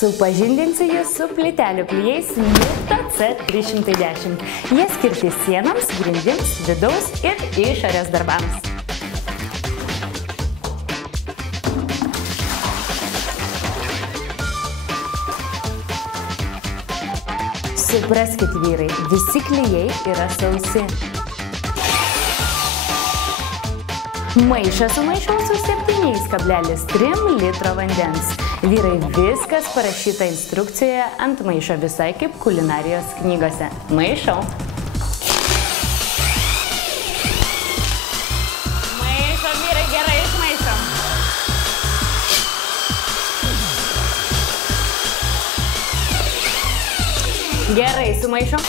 Supažindinsiu jūs su plytelių klijais Mita C310. Jie skirti sienoms, grindims, vidaus ir išorės darbams. Supraskit, vyrai, visi klijai yra sausi. Maišą sumaišiau su 7,3 litro vandens. Vyrai, viskas parašyta instrukcijoje ant maišo, visai kaip kulinarijos knygose. Maišau. Maišom, vyrai, gerai išmaišom. Gerai sumaišom.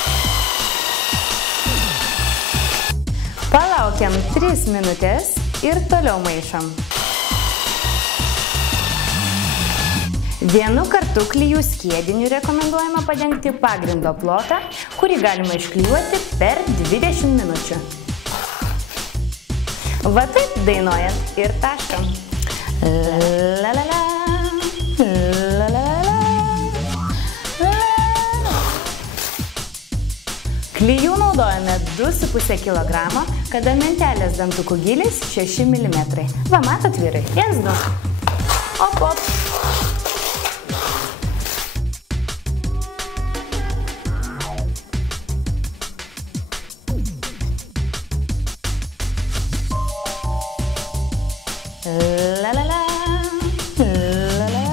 Palaukiam 3 minutės ir toliau maišom. Vienu kartu klijų skiediniu rekomenduojama padengti pagrindo plotą, kurį galima išklijuoti per 20 minučių. Va taip dainuojant ir taškam. La la la, la la la. Klijų naudojame 2,5 kg, kada mentelės dantukų gylis 6 mm. Va, matot, vyrai? 1, 2. Op, op. La la la, la la la.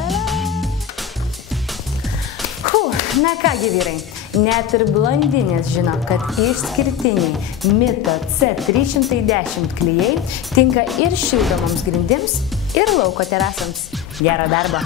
Na kągi, vyrai, net ir blondinės žino, kad išskirtiniai Mita C310 klijai tinka ir šildomoms grindims, ir lauko terasams. Gero darbo!